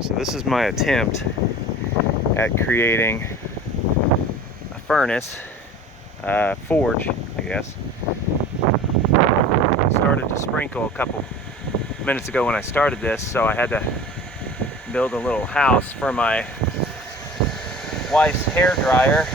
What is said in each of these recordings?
So this is my attempt at creating a furnace, forge, I guess. I started to sprinkle a couple minutes ago when I started this, so I had to build a little house for my wife's hair dryer.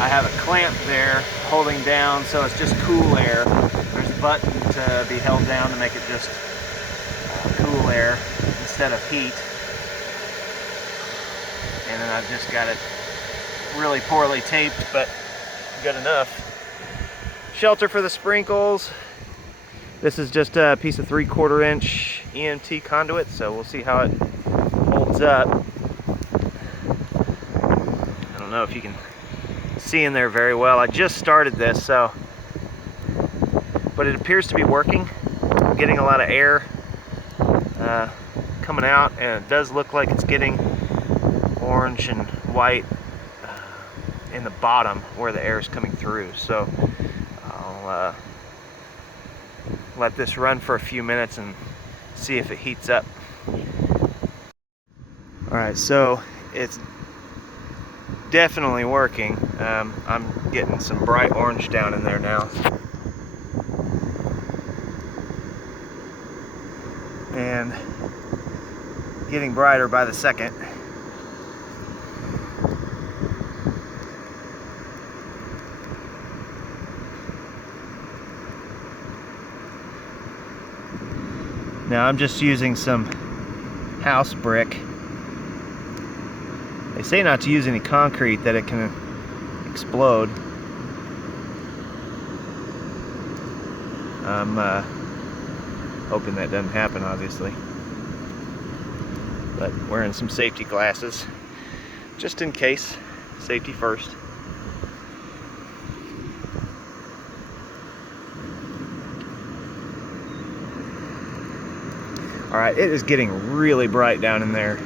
I have a clamp there holding down, so it's just cool air. There's a button to be held down to make it just cool air instead of heat. And then I've just got it really poorly taped, but good enough. Shelter for the sprinkles. This is just a piece of 3/4 inch EMT conduit, so we'll see how it holds up. I don't know if you can see in there very well. I just started this, so, but it appears to be working. I'm getting a lot of air coming out, and it does look like it's getting orange and white in the bottom where the air is coming through. So I'll let this run for a few minutes and see if it heats up. Alright, so it's definitely working. I'm getting some bright orange down in there now. And getting brighter by the second. Now I'm just using some house brick. They say not to use any concrete, that it can explode. I'm hoping that doesn't happen, obviously. But wearing some safety glasses, just in case. Safety first. Alright, it is getting really bright down in there.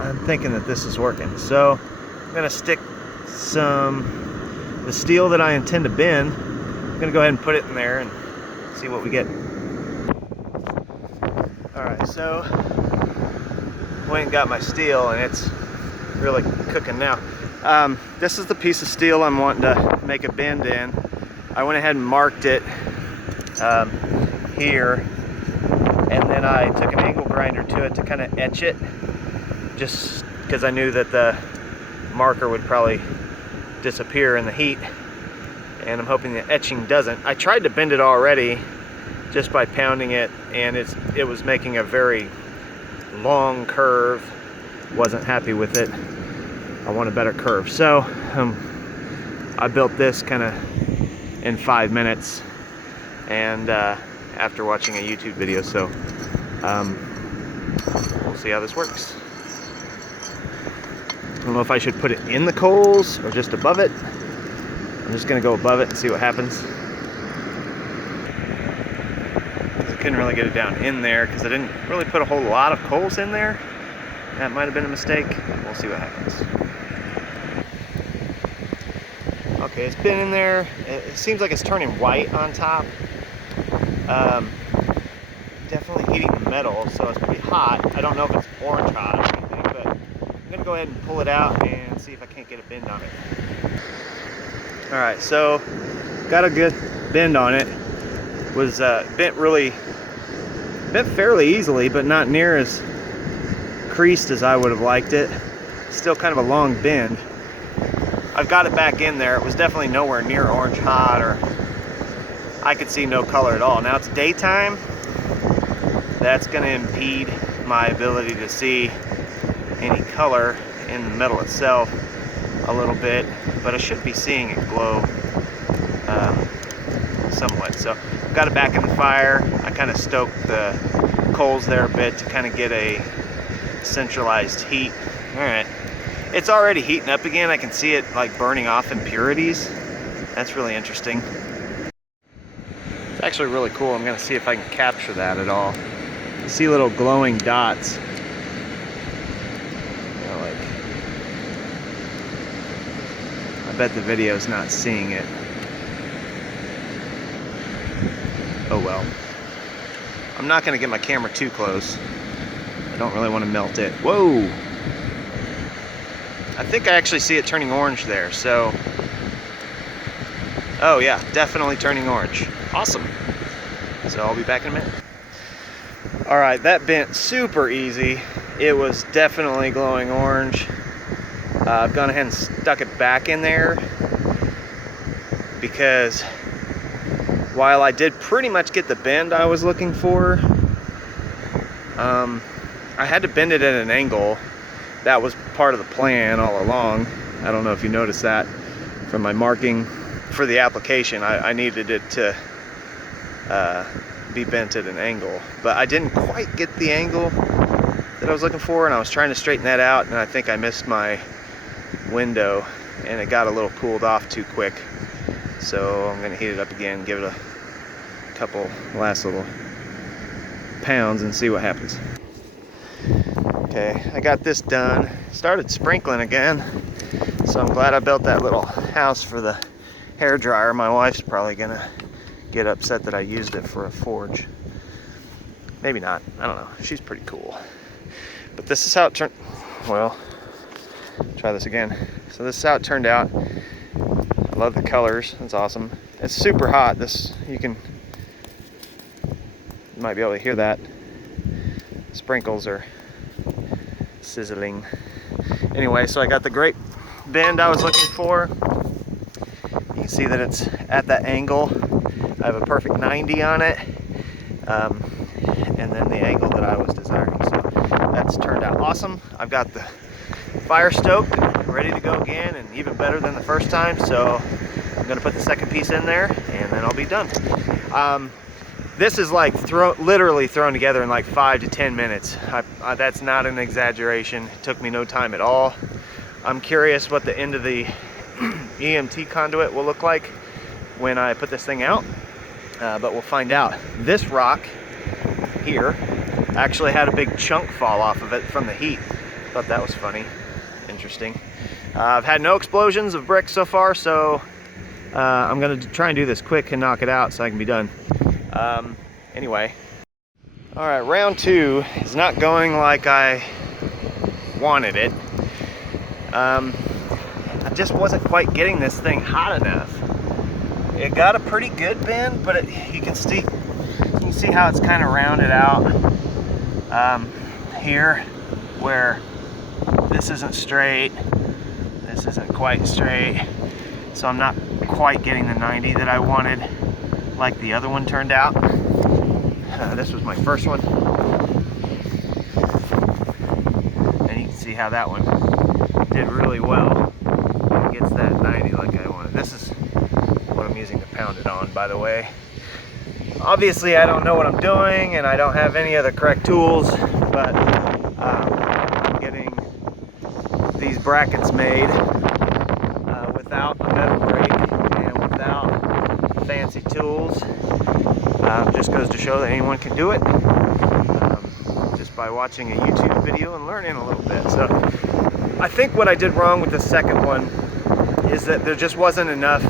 I'm thinking that this is working. So I'm going to stick the steel that I intend to bend. I'm going to go ahead and put it in there and see what we get. Alright, so went and got my steel, and it's really cooking now. This is the piece of steel I'm wanting to make a bend in. I went ahead and marked it here, and then I took an angle grinder to it to kind of etch it, just because I knew that the marker would probably disappear in the heat, and I'm hoping the etching doesn't. I tried to bend it already just by pounding it, and it was making a very long curve. Wasn't happy with it. I want a better curve, so I built this kind of in 5 minutes, and after watching a YouTube video, so we'll see how this works. I don't know if I should put it in the coals or just above it. I'm just gonna go above it and see what happens. I couldn't really get it down in there because I didn't really put a whole lot of coals in there. That might have been a mistake. We'll see what happens. Okay, it's been in there. It seems like it's turning white on top. Definitely heating the metal, so it's pretty hot. I don't know if it's orange hot or anything, but I'm gonna go ahead and pull it out and see if I can't get a bend on it. Alright, so got a good bend on it. Was bent fairly easily, but not near as creased as I would have liked it. Still kind of a long bend. I've got it back in there. It was definitely nowhere near orange hot, or I could see no color at all. Now it's daytime. That's going to impede my ability to see any color in the metal itself a little bit, but I should be seeing it glow somewhat. So I've got it back in the fire. I kind of stoked the coals there a bit to kind of get a centralized heat. Alright, it's already heating up again. I can see it like burning off impurities. That's really interesting. It's actually really cool. I'm going to see if I can capture that at all. You see little glowing dots. You know, like, I bet the video's not seeing it. Oh well. I'm not gonna get my camera too close. I don't really want to melt it. Whoa! I think I actually see it turning orange there, so. Oh yeah, definitely turning orange. Awesome. So I'll be back in a minute. All right, that bent super easy. It was definitely glowing orange. I've gone ahead and stuck it back in there because while I did pretty much get the bend I was looking for, I had to bend it at an angle. That was part of the plan all along. I don't know if you noticed that from my marking for the application. I needed it to be bent at an angle, but I didn't quite get the angle that I was looking for, and I was trying to straighten that out, and I think I missed my window and it got a little cooled off too quick. So I'm gonna heat it up again, give it a couple last little pounds and see what happens. Okay, I got this done. Started sprinkling again, so I'm glad I built that little house for the hair dryer. My wife's probably gonna get upset that I used it for a forge. Maybe not, I don't know. She's pretty cool. But this is how it turned. Well, try this again. So this is how it turned out. I love the colors, it's awesome. It's super hot. This, you might be able to hear that. Sprinkles are sizzling. Anyway, so I got the great bend I was looking for. You can see that it's at that angle. I have a perfect 90 on it. And then the angle that I was desiring. So that's turned out awesome. I've got the fire stoked and ready to go again, and even better than the first time. So I'm gonna put the second piece in there and then I'll be done. This is like literally thrown together in like 5 to 10 minutes. That's not an exaggeration. It took me no time at all. I'm curious what the end of the EMT conduit will look like when I put this thing out, but we'll find out. This rock here actually had a big chunk fall off of it from the heat. Thought that was funny, interesting. I've had no explosions of bricks so far, so I'm gonna try and do this quick and knock it out so I can be done. Anyway, all right, round 2 is not going like I wanted it. I just wasn't quite getting this thing hot enough. It got a pretty good bend, but you can see how it's kind of rounded out here, where this isn't straight, this isn't quite straight, so I'm not quite getting the 90 that I wanted like the other one turned out. This was my first one, and you can see how that one did really well. It gets that 90 like I wanted. This is what I'm using to pound it on, by the way. Obviously I don't know what I'm doing and I don't have any other correct tools, but I'm getting these brackets made without a metal brake and without fancy tools. Just goes to show that anyone can do it just by watching a YouTube video and learning a little bit. So I think what I did wrong with the second one is that there just wasn't enough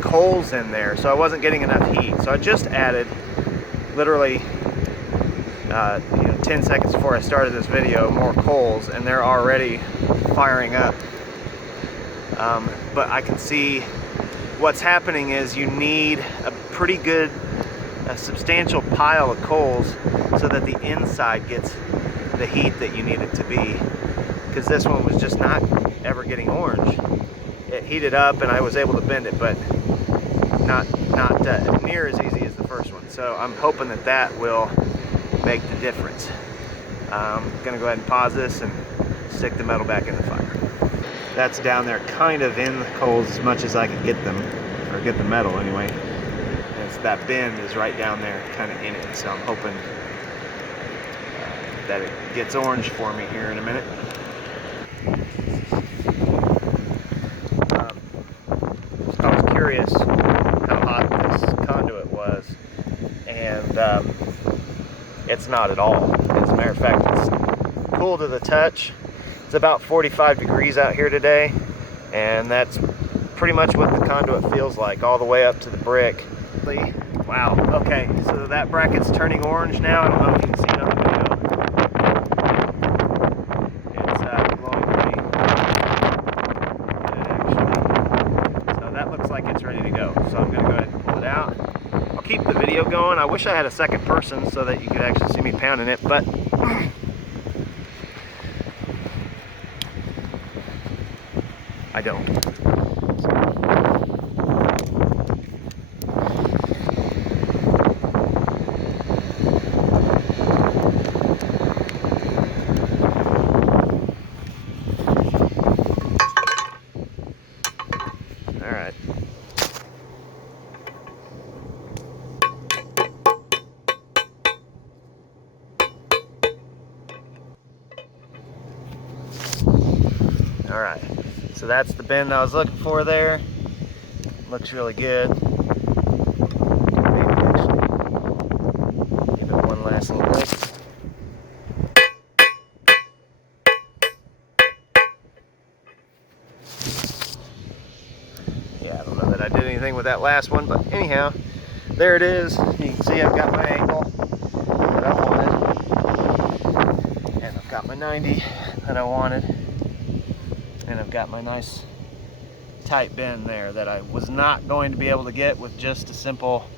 coals in there, so I wasn't getting enough heat. So I just added literally 10 seconds before I started this video more coals, and they're already firing up. But I can see what's happening is you need a pretty good, a substantial pile of coals so that the inside gets the heat that you need it to be, because this one was just not ever getting orange. It heated up and I was able to bend it, but not near as easy as the first one. So I'm hoping that that will make the difference. I'm gonna go ahead and pause this and stick the metal back in the fire. That's down there kind of in the coals as much as I can get them, or get the metal anyway. That bend is right down there kind of in it, so I'm hoping that it gets orange for me here in a minute. I was curious how hot this conduit was, and it's not at all. As a matter of fact, it's cool to the touch. It's about 45 degrees out here today, and that's pretty much what the conduit feels like all the way up to the brick. Wow, okay, so that bracket's turning orange now. I don't know if you can see it on the video. It's glowing green, actually. So that looks like it's ready to go. So I'm gonna go ahead and pull it out. I'll keep the video going. I wish I had a second person so that you could actually see me pounding it, but I don't. All right. All right. So that's the bend I was looking for there. Looks really good. Maybe actually give it one last little lick. Yeah, I don't know that I did anything with that last one, but anyhow, there it is. You can see I've got my angle that I wanted, and I've got my 90 that I wanted, and I've got my nice tight bend there that I was not going to be able to get with just a simple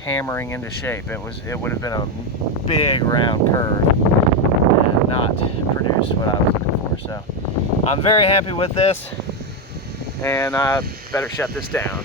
hammering into shape. It would have been a big round curve and not produced what I was looking for. So I'm very happy with this, and I better shut this down.